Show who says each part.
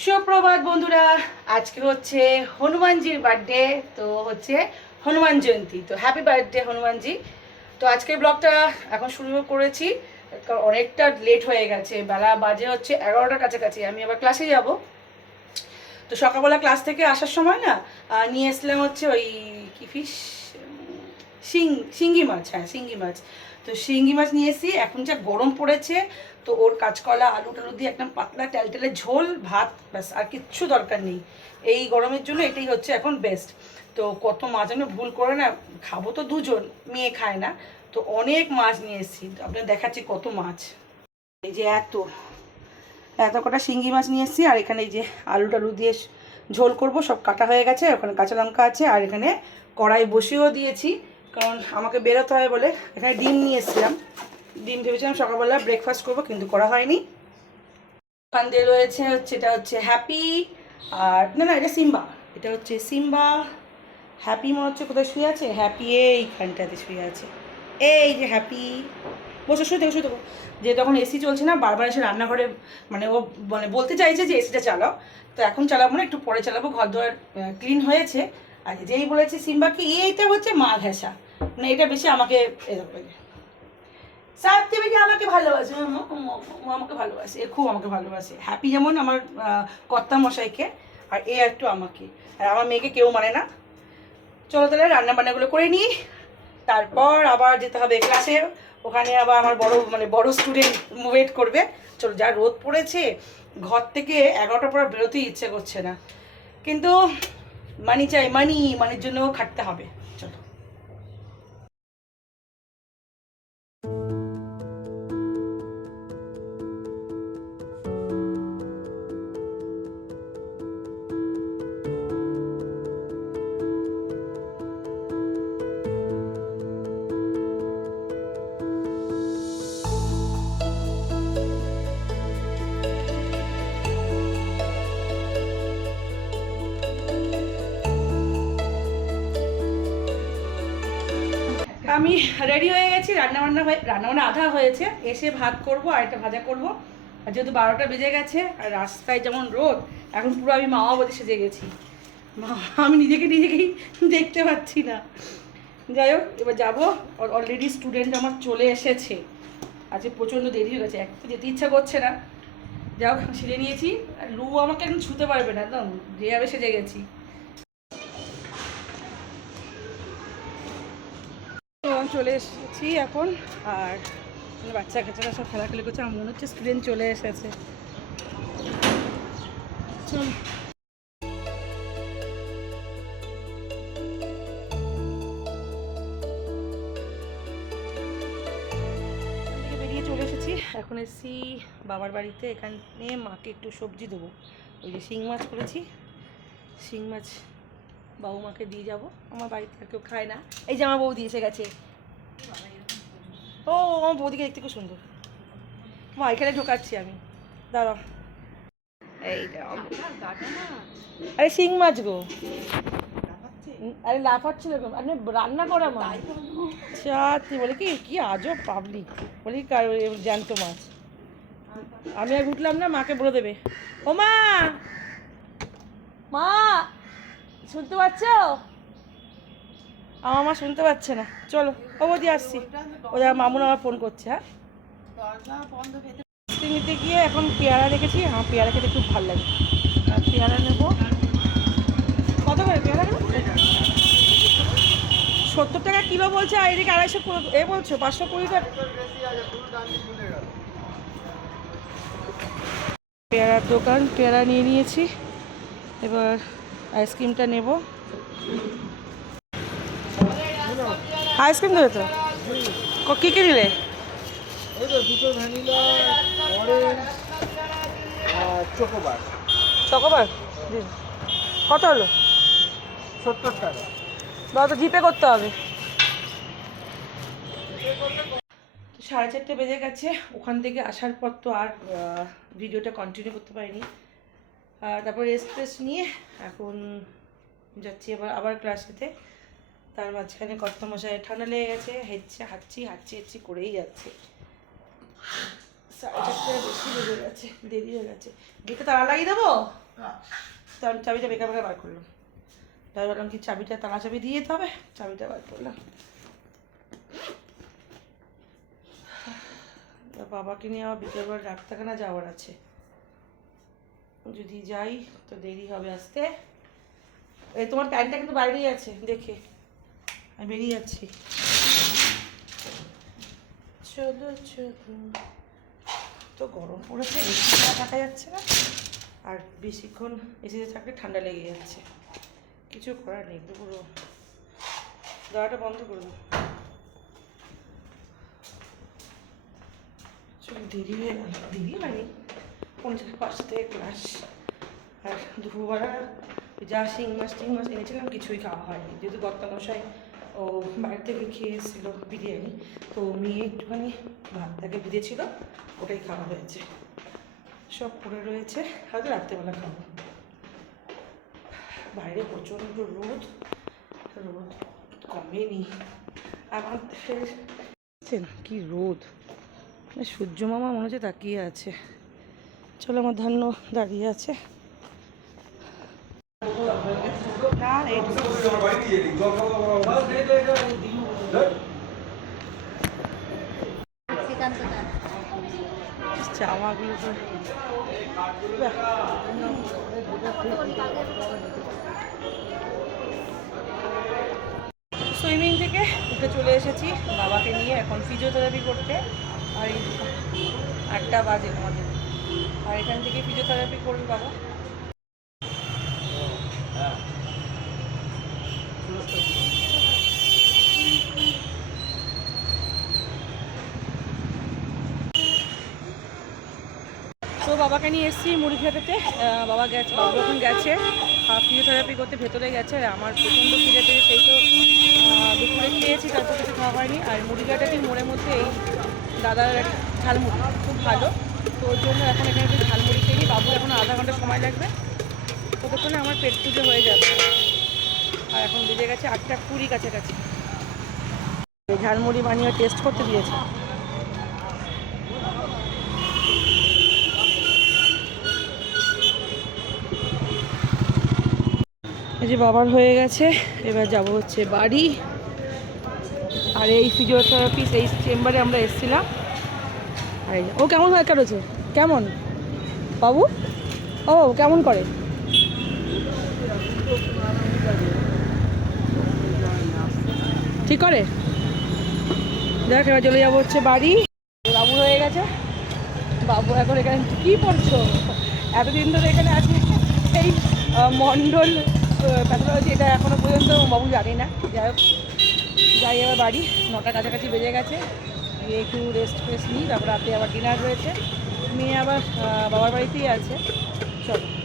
Speaker 1: সুপ্রভাত বন্ধুরা, আজকে হচ্ছে হনুমানজির বার্থডে তো হচ্ছে হনুমান জয়ন্তী, তো হ্যাপি বার্থডে হনুমানজি। তো আজকের ব্লগটা এখন শুরু করেছি অনেকটা লেট হয়ে গেছে, বেলা বাজে হচ্ছে এগারোটার কাছাকাছি, আমি আবার ক্লাসে যাব। তো সকালবেলা ক্লাস থেকে আসার সময় না নিয়ে এসলাম হচ্ছে ওই কি ফিশ শিং, শিঙ্গি মাছ হ্যাঁ শিঙ্গি মাছ। তো শিঙ্গি মাছ নিয়ে এসি এখন যা গরম পড়েছে, তো ওর কাঁচকলা, আলু টালু দিয়ে একদম পাতলা টেলটেলে ঝোল, ভাত, ব্যাস, আর কিচ্ছু দরকার নেই। এই গরমের জন্য এটাই হচ্ছে এখন বেস্ট তো কত মাছ আমি ভুল করে না, খাব তো দুজন, মেয়ে খায় না। তো অনেক মাছ নিয়ে এসেছি আপনার দেখাচ্ছি কত মাছ। এই যে এত এত কটা শিঙ্গি মাছ নিয়ে এসেছি, আর এখানে এই যে আলু টালু দিয়ে ঝোল করব, সব কাটা হয়ে গেছে, ওখানে কাঁচা লঙ্কা আছে, আর এখানে কড়াই বসিয়েও দিয়েছি। কারণ আমাকে বেরোতে হয় বলে এখানে ডিম নিয়ে এসেছিলাম। ডিম ভেবেছিলাম সকালবেলা ব্রেকফাস্ট করব, কিন্তু করা হয়নি। ওখান দিয়ে রয়েছে হচ্ছে, এটা হচ্ছে হ্যাপি আর, না না, এটা সিম্বা এটা হচ্ছে সিম্বা হ্যাপি মনে হচ্ছে কোথায় শুয়ে আছে? হ্যাপি এইখানটাতে শুয়ে আছে। এই যে হ্যাপি বসে, শুয়ে দেখো শুয়ে দেখো যে তখন এসি চলছে না, বারবার এসে রান্নাঘরে মানে ও মানে বলতে চাইছে যে এসিটা চালাও। তো এখন চালাবো না, একটু পরে চালাবো। ঘর দোয়ার ক্লিন হয়েছে। আর যেই বলেছে সিম্বাকে এইটা হচ্ছে মা ঘেঁষা। মানে এটা বেশি আমাকে এ দেখো এই যে। বেশি আমাকে ভালোবাসে? ও আমাকে ভালোবাসে। এ খুব আমাকে ভালোবাসে। হ্যাপি যেমন আমার কর্তা মশাইকে, আর এ একটু আমাকে। আর আমার মেয়েকে কেউ মানে না। চলো তাহলে রান্না বান্নাগুলো করে নিই। তারপর আবার যেতে হবে ক্লাসে। ওখানে আবার আমার বড় মানে বড় স্টুডেন্ট ওয়েট করবে। চলো যা রোদ পড়েছে, ঘর থেকে এগারোটার পর বেরোতেই ইচ্ছে করছে না। কিন্তু মানি চাই মানি মানির জন্য খাটতে হবে। চলো। আমি রেডি হয়ে গেছি, রান্নাবান্না হয়ে, রান্নাবান্না আধা হয়েছে, এসে ভাত করব, আর একটা ভাজা করব। আর যেহেতু বারোটা বেজে গেছে, আর রাস্তায় যেমন রোদ, এখন পুরো আমি মামাবতী সেজে গেছি। আমি নিজেকে নিজেকেই দেখতে পাচ্ছি না। যাই হোক, এবার যাব। অলরেডি স্টুডেন্ট আমার চলে এসেছে। আজকে প্রচণ্ড দেরি হয়ে গেছে এক তো যেতে ইচ্ছা করছে না। যাই হোক সেরে নিয়েছি। আর লু আমাকে একদম ছুতে পারবে না, একদম, যেভাবে সেজে গেছি তো আমি চলে এসেছি এখন, আর বাচ্চা কাচ্চারা সব খেলাখেলি করছে, আমার মনে হচ্ছে স্টুডেন্ট চলে এসেছে। চল। চলে এসেছি। এখন এসেছি বাবার বাড়িতে, এখানে মাকে একটু সবজি দেবো। ওই যে শিং মাছ করেছি। শিং মাছ বাবু মাকে দিয়ে যাব। আমার বাড়িতে আর কেউ খায় না। এই যে আমার বৌদি এসে গেছে। ও আমার বৌদিকে দেখতে খুব সুন্দর। মা এখানে ঢোকাচ্ছি আমি। দাঁড়া এই আরে শিং মাছ গো। আরে লাফাচ্ছিল গো আরে রান্না করা মাছ চাতি বলে কি কি আজব পাবলিক বলি কার জ্যান্ত মাছ। আমি আর উঠলাম না মাকে বলে দেবে। ও মা! মা শুনতে পাচ্ছ? আমার মা শুনতে পাচ্ছে না। চলো, ও বৌদি আসছি। ও যা মামুন আমার ফোন করছে হ্যাঁ? নিতে গিয়ে এখন পেয়ারা রেখেছি, আমার পেয়ারা খেতে খুব ভালো লাগে। পেয়ারা নেব। কত করে পেয়ারা সত্তর টাকা কিলো বলছে, আর এদিকে আড়াইশো এ বলছো, পাঁচশো কুড়ি টাকা পেয়ারার দোকান, পেয়ারা নিয়ে নিয়েছি। এবার আইসক্রিমটা নেব। আইসক্রিম দেবে তো? ক- কী দিলে
Speaker 2: এই তো দুটো ভ্যানিলা আর চোকোবার
Speaker 1: চকোবার দিন কত হলো?
Speaker 2: সত্তর টাকা।
Speaker 1: তো জিপে করতে হবে। সাড়ে চারটে বেজে গেছে। ওখান থেকে আসার পর তো আর ভিডিওটা কন্টিনিউ করতে পারিনি। আর তারপর রেস্ট টেস্ট নিয়ে এখন যাচ্ছি এবার আবার ক্লাসেতে তার মাঝখানে কর্তামশাই ঠান্ডা লেগে গেছে হেঁচছে হাঁচছি হাঁচছি হাঁচছি করেই যাচ্ছে। সাড়ে চারটে বেশি বেজে গেছে দেরি হয়ে গেছে। গেটে তালা লাগিয়ে দেবো? তো আমি চাবিটা বেকার বেকার বার করলাম। তাই ভাবলাম কি চাবিটা তালা চাবি দিয়ে যেতে হবে? চাবিটা বার করলাম। বাবাকে নিয়ে আবার বিকেলবেলা ডাক্তারখানা যাওয়ার আছে। যদি যাই তো দেরি হবে আসতে। এই তোমার প্যান্টটা কিন্তু বাইরেই আছে দেখে। আমি বেরিয়ে যাচ্ছি। চলো চলো। তো গরম পড়েছে এসি থাকা যাচ্ছে না। আর বেশিক্ষণ এসিতে থাকলে ঠান্ডা লেগে যাচ্ছে। কিছু করার নেই তো পুরো দরজাটা বন্ধ করে দাও। চল, দেরি হয়ে গেল। দেরি হয়নি পঞ্চাশ পাঁচটা থেকে ক্লাস। আর দুপুরবেলা যা শিং মাছ, টিং মাছ এনেছিলাম, কিছুই খাওয়া হয়নি। যেহেতু গত্তামশাই ও বাইরে থেকে খেয়ে এসেছিল বিরিয়ানি, তো মেয়ে একটুখানি ভাতটাকে ভিজেছিল, ওটাই খাওয়া হয়েছে। সব পড়ে রয়েছে হয়তো রাত্রেবেলা খাব। বাইরে প্রচণ্ড রোদ রোদ কমেনি। দেখছেন কি রোদ মানে সূর্য মামা মনে হচ্ছে তাকিয়ে আছে। চলো আমার ধান্য দাঁড়িয়ে আছে। সুইমিং থেকে উঠে চলে এসেছি বাবাকে নিয়ে এখন ফিজিওথেরাপি করতে। আর আটটা বাজে আমাদের আর এখান থেকে ফিজিওথেরাপি করবে বাবা। বাবাকে নিয়ে এসেছি মুড়ি খেতে বাবা গেছে, বাবা যখন গেছে ফিজিওথেরাপি করতে ভেতরে গেছে আমার প্রচণ্ড খিদে পেয়ে সেই তো দুপুরে খেয়েছি, তারপর কিছু খাওয়া হয়নি। আর মুড়ি কাটাটি মোড়ের মধ্যে এই দাদার ঝালমুড়ি, খুব ভালো। তো ওর জন্য এখন এখানে একটু ঝালমুড়ি খেয়ে নিই। বাবু এখন আধা ঘণ্টা সময় লাগবে। ততক্ষণে আমার পেট পুজো হয়ে যাবে। আর এখন বেজে গেছে আটটা কুড়ি কাছাকাছি। ঝালমুড়ি বানিয়ে টেস্ট করতে দিয়েছে। এই যে বাবার হয়ে গেছে এবার যাব হচ্ছে বাড়ি। আর এই ফিজিওথেরাপি এই চেম্বারে আমরা এসেছিলাম। আর ও কেমন হয় কারোছে কেমন? বাবু? ও কেমন করে? ঠিক করে? দেখ এবার চলে যাব হচ্ছে বাড়ি। বাবু হয়ে গেছে। বাবু এখন এখানে কী পড়ছো? এতদিন ধরে এখানে আছি আহ, মণ্ডল প্যাথোলজি এটা এখনও পর্যন্ত বাবু জানি না। যাই হোক, যাই আবার বাড়ি নটা কাছাকাছি বেজে গেছে। গিয়ে একটু রেস্ট ফেস্ট নিই, তারপর রাতে আবার ডিনার রয়েছে। মেয়ে আবার বাবার বাড়িতেই আছে। চলো।